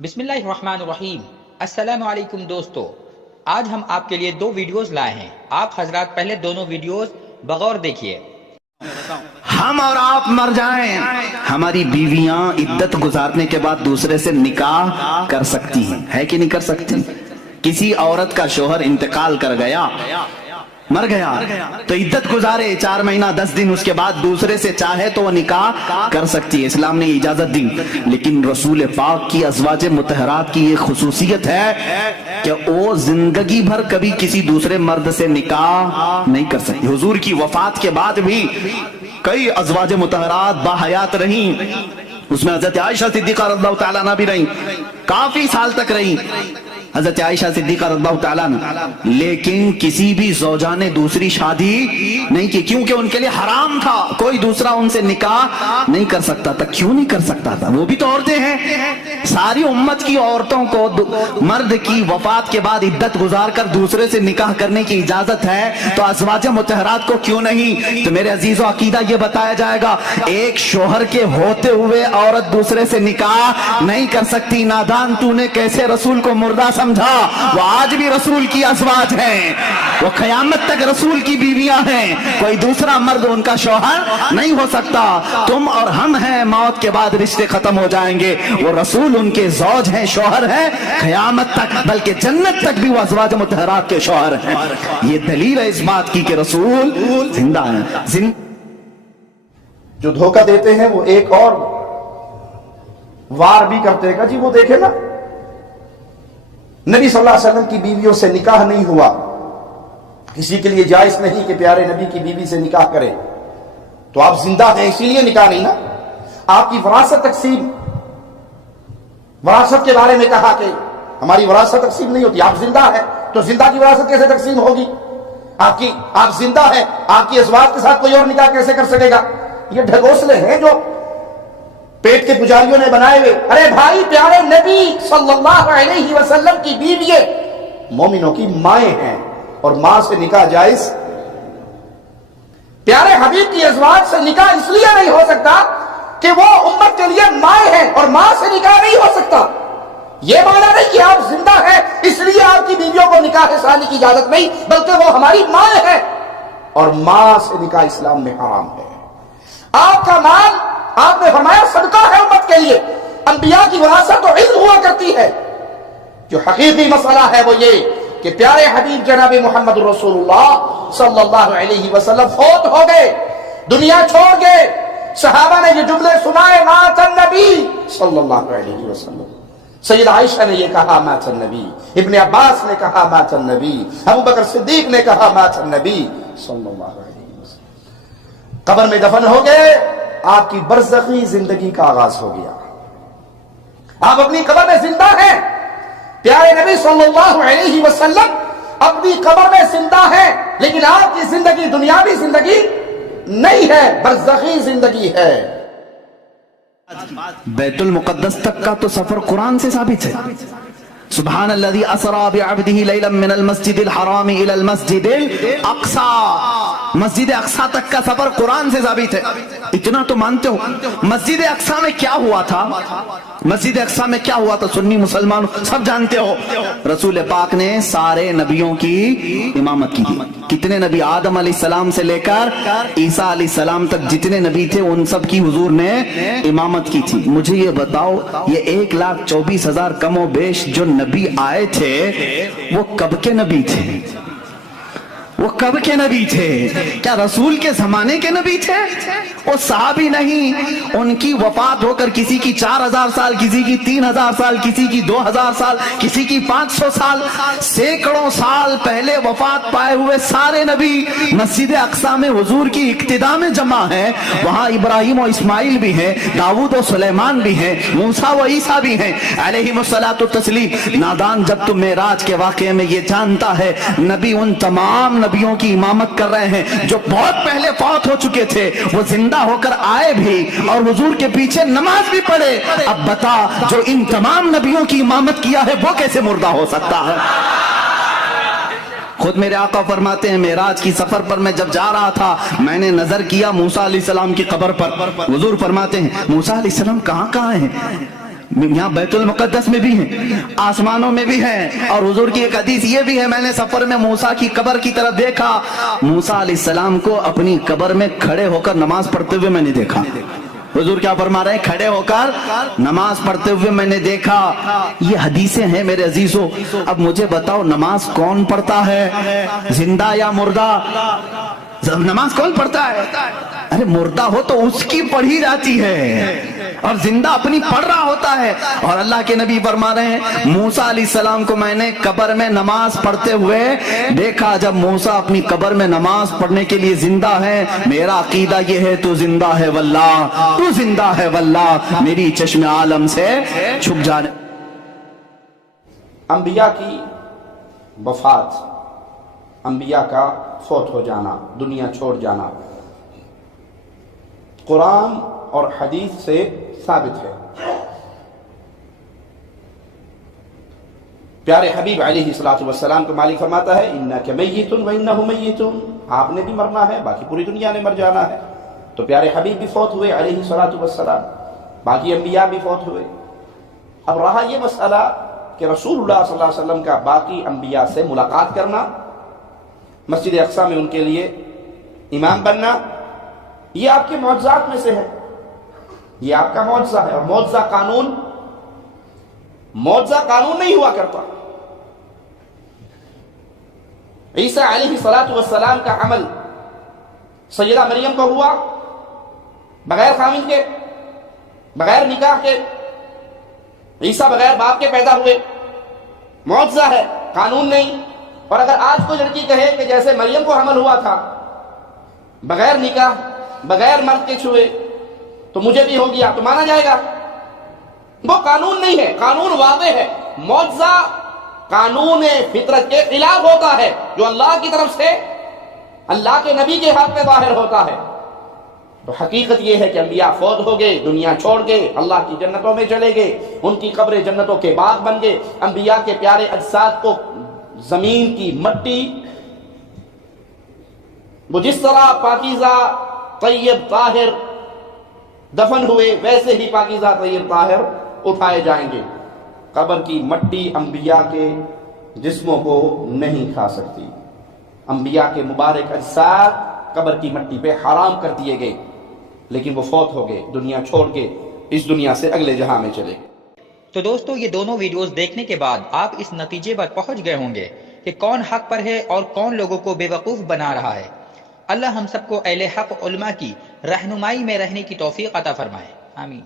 बिस्मिल्लाहिर्रहमानिर्रहीम। अस्सलाम वालेकुम दोस्तों, आज हम आपके लिए दो वीडियोस लाए हैं। आप हजरात पहले दोनों वीडियोस बगौर देखिए। हम और आप मर जाएं, हमारी बीवियां इद्दत गुजारने के बाद दूसरे से निकाह कर सकती हैं, है कि नहीं कर सकती? किसी औरत का शोहर इंतकाल कर गया, मर गया, तो इद्दत गुजारे 4 महीना 10 दिन, उसके बाद दूसरे से चाहे तो वो निकाह कर सकती है। इस्लाम ने इजाजत दी। लेकिन रसूल पाक की अज़वाज मुतहरात की ये खुसूसियत है कि वो जिंदगी भर कभी किसी दूसरे मर्द से निकाह नहीं कर सकती। हुजूर की वफात के बाद भी कई अज़वाज मुतहरात बाहयात रही, उसमें हजरत आयशा सिद्दीक़ा रज़ियल्लाहु तआला अन्हा भी रही, काफी साल तक रही हजरत आयशा सिद्दीक़ा रज़ियल्लाहु तआला अन्हा। लेकिन किसी भी ज़ौजा ने दूसरी शादी नहीं की, क्योंकि उनके लिए हराम था, कोई दूसरा उनसे निकाह नहीं कर सकता था। क्यों नहीं कर सकता था? वो भी तो औरतें हैं। सारी उम्मत की औरतों को मर्द की वफात के बाद इद्दत गुजार कर दूसरे से निकाह करने की इजाजत है, तो अज़वाज मुतहरात को क्यों नहीं? तो मेरे अजीजों, अकीदा ये बताया जाएगा, एक शोहर के होते हुए औरत दूसरे से निकाह नहीं कर सकती। नादान, तूने कैसे रसूल को मुर्दा समझा? वो आज भी रसूल की अज़वाज हैं, वो क़यामत तक रसूल की बीवियां हैं। कोई दूसरा मर्द उनका शौहर नहीं हो सकता। तुम और हम हैं, मौत के बाद रिश्ते खत्म हो जाएंगे। वो रसूल उनके ज़ौज हैं, शौहर हैं क़यामत तक, बल्कि जन्नत तक भी वो अज़वाज मुतहरात के शौहर हैं। ये दलील है इस बात की कि रसूल जिंदा है। जो धोखा देते हैं वो एक और वार भी करते हैं जी, वो देखे ना, नबी सल्लल्लाहु अलैहि वसल्लम की बीवियों से निकाह नहीं हुआ, किसी के लिए जायज नहीं कि प्यारे नबी की बीवी से निकाह करे, तो आप जिंदा हैं इसीलिए निकाह नहीं ना। आपकी वरासत तकसीम, वरासत के बारे में कहा कि हमारी वरासत तकसीम नहीं होती, आप जिंदा हैं तो जिंदा की वरासत कैसे तकसीम होगी? आप जिंदा हैं, आपकी अज़वाज के साथ कोई और निकाह कैसे कर सकेगा? ये ढकोसले हैं जो पेट के पुजारियों ने बनाए हुए। अरे भाई, प्यारे नबी सल्लल्लाहु अलैहि वसल्लम की बीवियां मोमिनों की माएं हैं और मां से निकाह जायज। प्यारे हबीब की अज़वाज से निकाह इसलिए नहीं हो सकता कि वो उम्मत के लिए माएं हैं, और मां से निकाह नहीं हो सकता। यह माना नहीं कि आप जिंदा हैं इसलिए आपकी बीवियों को निकाह साली की इजाजत नहीं, बल्कि वो हमारी माएं हैं और मां से निकाह इस्लाम में हराम है। आपका माल, आपने फरमाया, सदका है उम्मत के लिए। अंबिया की विरासत तो इल्म हुआ करती है। जो हकीकी मसला है वो ये कि प्यारे हबीब जनाब मोहम्मद रसूलुल्लाह सल्लल्लाहु अलैहि वसल्लम फौत हो गए, दुनिया छोड़ गए। सहाबा ने ये जुमले सुनाए, मातन नबी सल्लल्लाहु अलैहि वसल्लम। सैयद आयशा ने ये कहा, मातन नबी। इब्ने अब्बास ने कहा, मातन नबी। अबू बकर सिद्दीक ने कहा, मातन नबी सल्लल्लाहु अलैहि वसल्लम। कब्र में दफन हो गए, आपकी बरज़खी जिंदगी का आगाज हो गया। आप अपनी कब्र में जिंदा हैं, प्यारे नबी सल्लल्लाहु अलैहि वसल्लम अपनी कब्र में जिंदा हैं, लेकिन आपकी जिंदगी दुनियावी जिंदगी नहीं है, बरज़खी जिंदगी है। बैतुल मुक़द्दस तक का तो सफर कुरान से साबित है। सुब्हानल्लज़ी असरा बिअब्दिही लैलन मिनल मस्जिदिल हराम इलल मस्जिदिल अक़सा, मस्जिद अक़सा तक का सफर कुरान से साबित है। इतना तो मानते हो। मस्जिद अक़सा में क्या हुआ था? मस्जिद अक़सा में क्या हुआ था? सुन्नी मुसलमान सब जानते हो। रसूल पाक ने सारे नबियों की इमामत की थी। कितने नबी? आदम अलैहिस्सलाम से लेकर ईसा अलैहिस्सलाम तक जितने नबी थे उन सब की हुजूर ने इमामत की थी। मुझे ये बताओ, ये 1,24,000 कमो बेश जो नबी आए थे, वो कब के नबी थे? वो कब के नबी थे? क्या रसूल के जमाने के नबी थे? वो सहाबी नहीं। उनकी वफात होकर किसी की 4,000 साल, किसी की 3,000 साल, किसी की 2,000 साल, किसी की 500 साल, सैकड़ों साल पहले वफात पाए हुए सारे नबी मस्जिद अक़सा में हुजूर की इक्तिदा में जमा है। वहां इब्राहिम और इस्माइल भी हैं, दाऊद और सुलेमान भी हैं, मूसा व ईसा भी हैं अलैहिमुस्सलातु तस्लीम। नादान जब तुम मेराज के वाक़े में ये जानता है नबी उन तमाम नबियों की इमामत कर रहे हैं जो बहुत पहले फौत हो चुके थे, वो जिंदा होकर आए भी और हुजूर के पीछे नमाज भी पढ़े। अब बता, जो इन तमाम नबियों की इमामत किया है वो कैसे मुर्दा हो सकता है? खुद मेरे आका फरमाते हैं, मेराज की सफर पर मैं जब जा रहा था, मैंने नजर किया मूसा अलैहिस्सलाम की कब्र पर। हुजूर फरमाते हैं, मूसा अलैहिस्सलाम कहाँ हैं? یہاں بیت المقدس میں بھی ہیں، آسمانوں میں بھی ہیں، اور حضور کی ایک حدیث یہ بھی ہے، میں نے سفر میں موسیٰ کی قبر کی طرف دیکھا، موسیٰ علیہ السلام کو اپنی قبر میں کھڑے ہو کر نماز پڑھتے ہوئے میں نے دیکھا۔ حضور کیا فرما رہے ہیں؟ کھڑے ہو کر نماز پڑھتے ہوئے میں نے دیکھا۔ یہ حدیثیں ہیں میرے عزیزو۔ اب مجھے بتاؤ نماز کون پڑھتا ہے، زندہ یا مردہ؟ نماز کون پڑھتا ہے؟ ارے مردہ ہو تو اس کی پڑھی جاتی ہے، اور زندہ اپنی پڑھ رہا ہوتا ہے۔ اور اللہ کے نبی فرما رہے ہیں موسیٰ علیہ السلام کو میں نے قبر میں نماز پڑھتے ہوئے دیکھا۔ جب موسیٰ اپنی قبر میں نماز پڑھنے کے لیے زندہ ہے، میرا عقیدہ یہ ہے تو زندہ ہے واللہ، تو زندہ ہے واللہ، میری چشم عالم سے چھپ جانے۔ انبیاء کی وفات، انبیاء کا فوت ہو جانا، دنیا چھوڑ جانا، قرآن اور حدیث سے ثابت ہے۔ پیارے حبیب علیہ السلام کو مالک فرماتا ہے انک میت و انہ میت، آپ نے بھی مرنا ہے، باقی پوری دنیا نے مر جانا ہے۔ تو پیارے حبیب بھی فوت ہوئے علیہ السلام، باقی انبیاء بھی فوت ہوئے۔ اب رہا یہ مسئلہ کہ رسول اللہ صلی اللہ علیہ وسلم کا باقی انبیاء سے ملاقات کرنا، مسجد اقصی میں ان کے لیے امام بننا، یہ آپ کے معجزات میں سے ہے، یہ آپ کا معجزہ ہے۔ اور معجزہ قانون نہیں ہوا کرتا۔ عیسیٰ علیہ السلام کا عمل سیدہ مریم کو ہوا، بغیر خامند کے، بغیر نکاح کے، عیسیٰ بغیر باپ کے پیدا ہوئے، معجزہ ہے، قانون نہیں۔ اور اگر آج کوئی لڑکی کہے کہ جیسے مریم کو حمل ہوا تھا بغیر نکاح، بغیر مرد کے چھوئے، تو مجھے بھی ہو گیا، تو مانا جائے گا؟ وہ قانون نہیں ہے، قانون واضح ہے۔ معجزہ قانون فطرت کے خلاف ہوتا ہے، جو اللہ کی طرف سے اللہ کے نبی کے ہاتھ میں ظاہر ہوتا ہے۔ تو حقیقت یہ ہے کہ انبیاء فوت ہو گئے، دنیا چھوڑ گئے، اللہ کی جنتوں میں چلے گئے، ان کی قبریں جنتوں کے باغ بن گئے۔ انبیاء کے پیارے اجساد کو زمین کی مٹی، وہ جس طرح پاکیزہ طیب طاہر دفن ہوئے، ویسے ہی پاکیزہ طیب طاہر اٹھائے جائیں گے۔ قبر کی مٹی انبیاء کے جسموں کو نہیں کھا سکتی۔ انبیاء کے مبارک اجساد قبر کی مٹی پہ حرام کر دیے گئے، لیکن وہ فوت ہو گئے، دنیا چھوڑ کے اس دنیا سے اگلے جہاں میں چلے گئے۔ تو دوستو یہ دونوں ویڈیوز دیکھنے کے بعد آپ اس نتیجے پر پہنچ گئے ہوں گے کہ کون حق پر ہے اور کون لوگوں کو بے وقوف بنا رہا ہے۔ اللہ ہم سب کو اہل حق علماء کی رہنمائی میں رہنے کی توفیق عطا فرمائے، آمین۔